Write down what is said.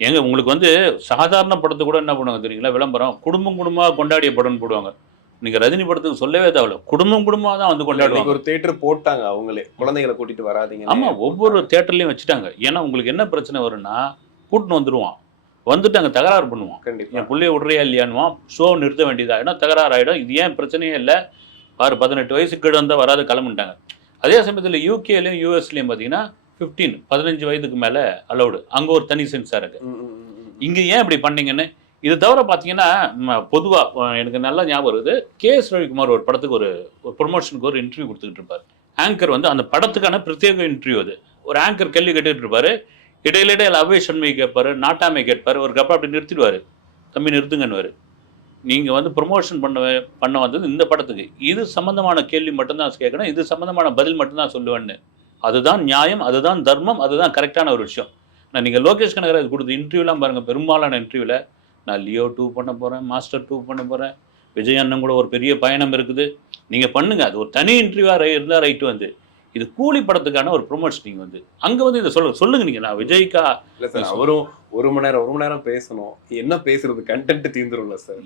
ஏங்க உங்களுக்கு வந்து சாதாரண படத்தை கூட என்ன பண்ணுவாங்க தெரியுங்களா? விளம்பரம் குடும்பம் குடும்பமா கொண்டாடிய படம்னு போடுவாங்க. நீங்க ரஜினி படத்துக்கு சொல்லவே தேவையில்ல. குடும்பம் குடும்பமா தான் வந்து இல்ல இன்னைக்கு கொண்டாடுவாங்க. ஒரு தியேட்டர் போட்டாங்க அவங்களே. குழந்தைகள கூட்டிட்டு வராதீங்கன்னே ஆமா, ஒவ்வொரு போட்டாங்க. தியேட்டர்லயும் வச்சுட்டாங்க. ஏன்னா உங்களுக்கு என்ன பிரச்சனை வரும்னா, கூட்டின்னு வந்துருவான். வந்துட்டு அங்க தகராறு பண்ணுவான். கண்டிப்பா. என் புள்ளைய விடுறியா இல்லையான்னுவான். ஷோ நிறுத்த வேண்டியதா ஏன்னா தகராறு ஆயிடும். இது ஏன் பிரச்சனையே இல்ல. பாரு 18 வயசுக்கு கீழ வந்தா வராத கிளம்புன்ட்டாங்க. அதே சமயத்துல யுகேலயும், யுஎஸ்லயும் பார்த்தீங்கன்னா 15 வயதுக்கு மேல அலவுடு. அங்க ஒரு தனி சென்சார் இருக்கு. ம், ம், ம், ம். இங்க ஏன் இப்படி பண்ணீங்கன்னு, இது தவிர பார்த்தீங்கன்னா, பொதுவா எனக்கு நல்லா ஞாபகம் இருக்குது. கே.எஸ். ரவிக்குமார் ஒரு படத்துக்கு ஒரு ப்ரமோஷனுக்கு ஒரு இன்டர்வியூ குடுத்துக்கிட்டு இருப்பாரு. ஆங்கர் வந்து அந்த படத்துக்கான பிரத்யேக இன்டர்வியூ அது. ஒரு ஆங்கர் கேள்வி கேட்டுட்டு இருப்பாரு. இடையில இடையில அவ்வை சண்முகி கேட்பாரு, நாட்டாமை கேட்பாரு. ஒரு கப்ப அப்படி நிறுத்திடுவாரு. தம்பி நிறுத்துங்கன்னுவாரு. நீங்க வந்து ப்ரமோஷன் பண்ண வந்தது இந்த படத்துக்கு. இது சம்பந்தமான கேள்வி மட்டும் தான் கேட்கணும். இது சம்பந்தமான பதில் மட்டும் தான் சொல்லுவேன்னு. அதுதான் நியாயம், அதுதான் தர்மம், அதுதான் கரெக்ட்டான ஒரு விஷயம். நீங்க லோகேஷ் கனகராஜ் குடுத்த இன்டர்வியூலாம் பாருங்க. பெரும்பாலான இன்டர்வியூல நான் லியோ 2 பண்ண போறேன், மாஸ்டர் 2 பண்ண போறேன். விஜய் அண்ணன் கூட ஒரு பெரிய பயணம் இருக்குது. நீங்க பண்ணுங்க. அது ஒரு தனி இன்டர்வியூவா இருந்தா ரைட் வந்து. இது கூலி படத்துக்கான ஒரு ப்ரமோஷன் நீங்க வந்து. அங்க வந்து இத சொல்லுங்க நீங்க. நான் விஜய்க்கா இல்ல சார் அவரும் 1 மணி நேரம் பேசணும். என்ன பேசுறது? கன்டென்ட் தீந்துரும்ல சார்.